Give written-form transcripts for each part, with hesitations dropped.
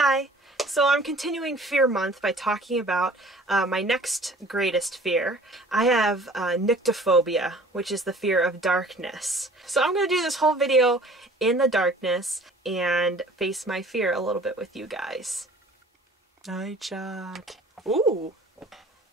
Hi! So I'm continuing Fear Month by talking about my next greatest fear. I have nyctophobia, which is the fear of darkness. So I'm going to do this whole video in the darkness and face my fear a little bit with you guys. Night shot. Ooh!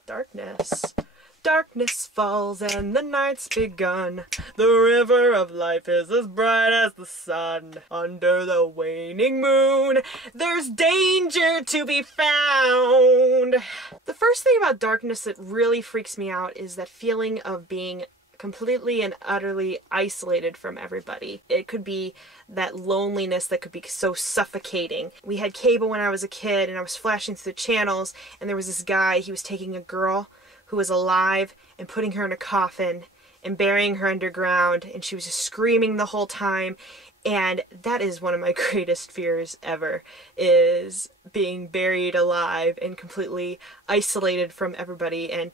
Darkness. Darkness falls and the night's begun. The river of life is as bright as the sun. Under the waning moon, there's danger to be found. The first thing about darkness that really freaks me out is that feeling of being completely and utterly isolated from everybody. It could be that loneliness that could be so suffocating. We had cable when I was a kid and I was flashing through the channels and there was this guy, he was taking a girl who was alive and putting her in a coffin and burying her underground, and she was just screaming the whole time. And that is one of my greatest fears ever, is being buried alive and completely isolated from everybody and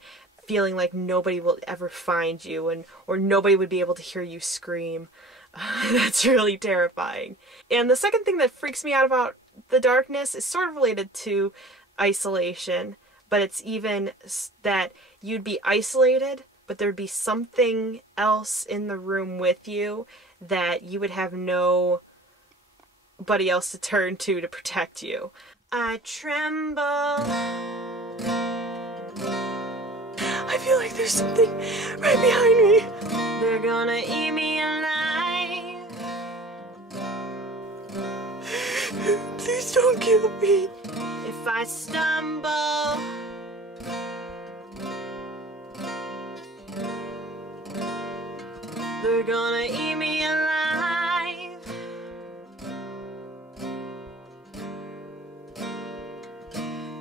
feeling like nobody will ever find you and or nobody would be able to hear you scream. That's really terrifying. And the second thing that freaks me out about the darkness is sort of related to isolation. But it's even that you'd be isolated, but there'd be something else in the room with you that you would have nobody else to turn to protect you. I tremble. I feel like there's something right behind me. They're gonna eat me alive. Please don't kill me. If I stumble, they're gonna eat me alive.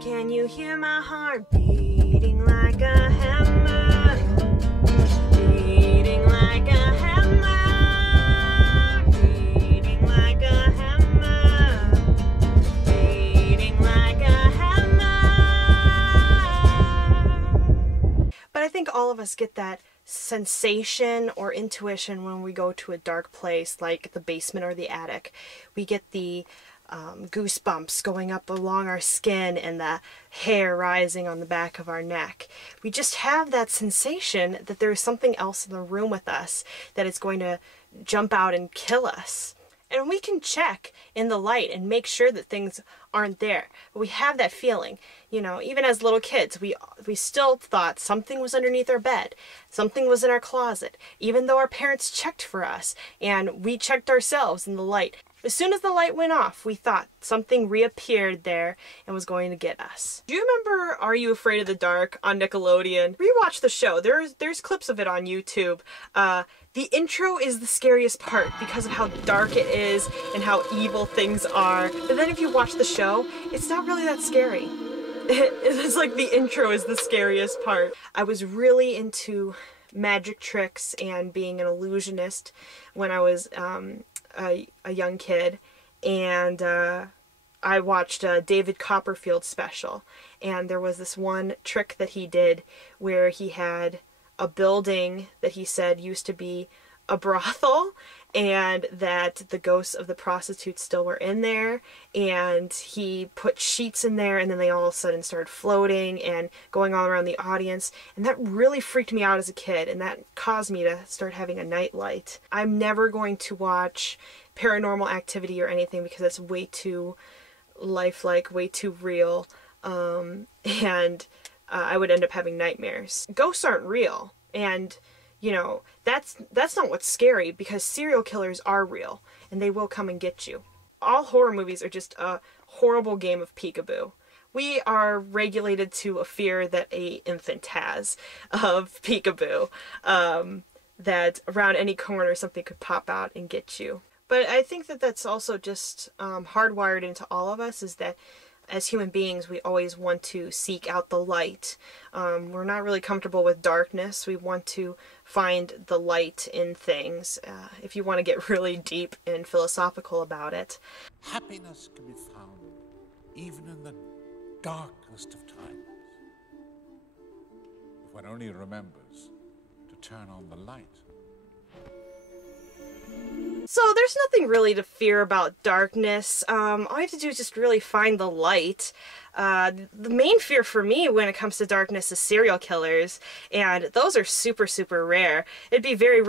Can you hear my heart beating like a hammer? Beating like a hammer. Beating like a hammer. Beating like a hammer. But I think all of us get that sensation or intuition when we go to a dark place like the basement or the attic. We get the goosebumps going up along our skin and the hair rising on the back of our neck. We just have that sensation that there is something else in the room with us that is going to jump out and kill us. And we can check in the light and make sure that things aren't there. But we have that feeling, you know, even as little kids, we still thought something was underneath our bed, something was in our closet, even though our parents checked for us and we checked ourselves in the light. As soon as the light went off, we thought something reappeared there and was going to get us. Do you remember Are You Afraid of the Dark on Nickelodeon? Rewatch the show. There's clips of it on YouTube. The intro is the scariest part because of how dark it is and how evil things are. But then if you watch the show, it's not really that scary. It's like the intro is the scariest part. I was really into magic tricks and being an illusionist when I was a young kid, and I watched a David Copperfield special, and there was this one trick that he did where he had a building that he said used to be a brothel and that the ghosts of the prostitutes still were in there, and he put sheets in there and then they all of a sudden started floating and going all around the audience, and that really freaked me out as a kid and that caused me to start having a night light. I'm never going to watch Paranormal Activity or anything because it's way too lifelike, way too real, and I would end up having nightmares. Ghosts aren't real, and you know, that's not what's scary, because serial killers are real and they will come and get you. All horror movies are just a horrible game of peekaboo. We are regulated to a fear that an infant has of peekaboo, that around any corner something could pop out and get you. But I think that that's also just hardwired into all of us, is that as human beings, we always want to seek out the light. We're not really comfortable with darkness. We want to find the light in things, if you want to get really deep and philosophical about it. Happiness can be found even in the darkest of times, if one only remembers to turn on the light. So there's nothing really to fear about darkness. All you have to do is just really find the light. The main fear for me when it comes to darkness is serial killers, and those are super, super rare. It'd be very